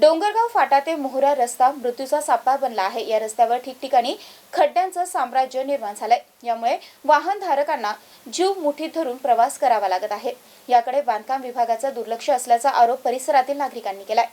डोंगरगाव फाटा ते मोहरा रस्ता मृत्यूचा सापळा बनला आहे. या रस्त्यावर ठिकठिकाणी खड्ड्यांचं साम्राज्य निर्माण झालंय. यामुळे वाहनधारकांना जीव मुठीत धरून प्रवास करावा लागत आहे. याकडे बांधकाम विभागाचं दुर्लक्ष असल्याचा आरोप परिसरातील नागरिकांनी केलाय.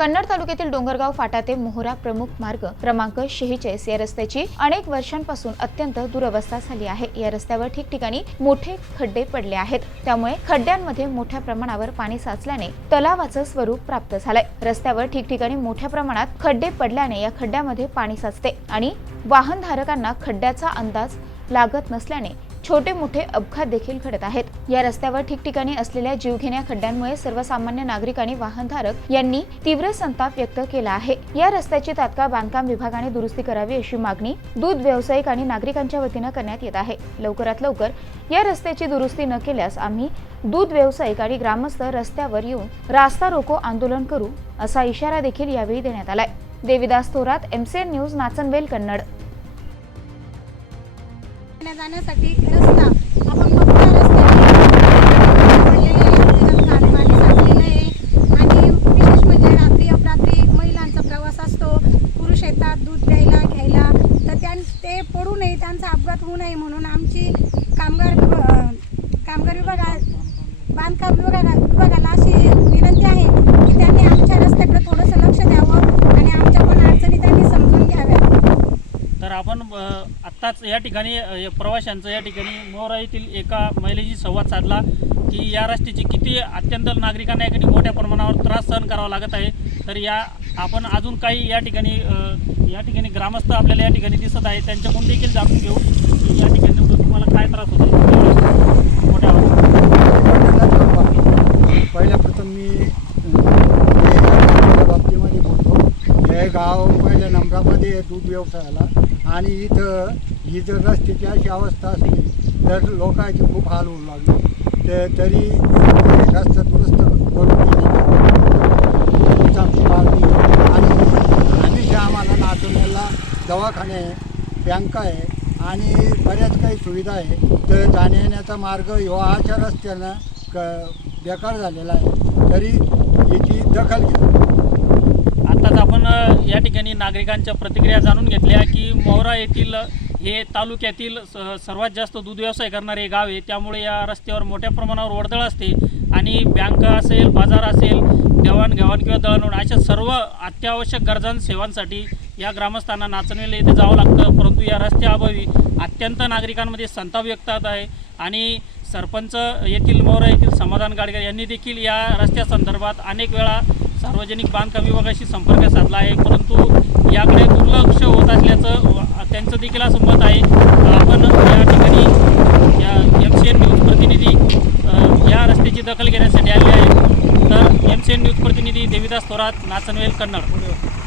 कन्नड तालुक्यातील डोंगरगाव फाटा ते मोहरा प्रमुख मार्ग क्रमांक शेहेचाळीस या रस्त्याची अनेक वर्षांपासून अत्यंत दुरवस्था झाली आहे. या रस्त्यावर ठिकठिकाणी मोठे खड्डे पडले आहेत. त्यामुळे खड्ड्यांमध्ये मोठ्या प्रमाणावर पाणी साचल्याने तलावाचं स्वरूप प्राप्त झालंय. रस्त्यावर ठिकठिकाणी मोठ्या प्रमाणात खड्डे पडल्याने या खड्ड्यामध्ये पाणी साचते आणि वाहनधारकांना खड्ड्याचा अंदाज लागत नसल्याने छोटे मोठे अपघात देखील घडत आहेत. या रस्त्यावर ठिकठिकाणी असलेल्या जीवघेण्या खड्ड्यांमुळे सर्वसामान्य नागरिक आणि वाहनधारक यांनी तीव्र संताप व्यक्त केला आहे. या रस्त्याची तात्काळ बांधकाम विभागाने दुरुस्ती करावी अशी मागणी दूध व्यावसायिक आणि नागरिकांच्या वतीनं करण्यात येत आहे. लवकरात लवकर या रस्त्याची दुरुस्ती न केल्यास आम्ही दूध व्यावसायिक आणि ग्रामस्थ रस्त्यावर येऊन रास्ता रोको आंदोलन करू असा इशारा देखील यावेळी देण्यात आलाय. Devidas Thorat MCN news Nachanvel Kannad. येण्या जाण्यासाठी रस्ता. आपण बघतो आहे, आणि म्हणजे रात्री अपरात्री महिलांचा प्रवास असतो. पुरुष येतात दूध द्यायला घ्यायला. तर त्यां ते पडू नये त्यांचा अपघात होऊ नये म्हणून आमची कामगार कामगार विभागा बांधकाम विभागाला विभागाला अशी आत्ताच या ठिकाणी प्रवाशांचा या प्रवाशांचं या ठिकाणी मोहरा येथील एका महिलेशी संवाद साधला की या रस्त्याची किती अत्यंत नागरिकांना या ठिकाणी मोठ्या प्रमाणावर त्रास सहन करावा लागत आहे. तर या आपण अजून काही या ठिकाणी या ठिकाणी ग्रामस्थ आपल्याला या ठिकाणी दिसत आहे त्यांच्याकडून देखील जाणून घेऊ की या ठिकाणी तुम्हाला काय त्रास होतो. मोठ्या पहिल्या प्रथम मी बाबतीमध्ये बोलतो. हे गाव पहिल्या नंबरामध्ये दूध व्यवसायाला आणि इथं ही जर रस्त्याची अशी अवस्था असली तर लोकांचे खूप हाल होऊ लागले. ते तरी रस्ता दुरुस्त करून दिली. चांगली मागणी आणि हमेशा आम्हाला नाचवण्याला दवाखाने आहे बँका आहे आणि बऱ्याच काही सुविधा आहे. तर जाण्या येण्याचा मार्ग ह्यो अशा रस्त्यानं क बेकार झालेला आहे. तरी याची दखल घ्या. आत्ताच आपण या ठिकाणी नागरिकांच्या प्रतिक्रिया जाणून घेतल्या की मोहरा येथील हे तालुक्यातील स- सर्वात जास्त दूध व्यवसाय करणारे गाव आहे. त्यामुळे या रस्त्यावर मोठ्या प्रमाणावर वर्दळ असते आणि बँक असेल बाजार असेल देवाणघेवाण किंवा दळणवण अशा सर्व अत्यावश्यक गरजां सेवांसाठी या ग्रामस्थांना नाचणवेल येथे जावं लागतं परंतु या रस्त्याअभावी अत्यंत नागरिकांमध्ये संताप व्यक्त होत आहे. आणि सरपंच येथील मोहरा येथील समाधान गाडगे यांनी देखील या रस्त्यासंदर्भात अनेक वेळा सार्वजनिक बांधकाम विभागाशी संपर्क साधला आहे. परंतु याकडे दुर्लक्ष होत असल्याचं त्यांचं देखील असं मत आहे. आपण या ठिकाणी या एम सी एन न्यूज प्रतिनिधी या रस्त्याची दखल घेण्यासाठी आले आहे तर एम सी एन न्यूज प्रतिनिधी देविदास थोरात नाचनवेल कन्नड.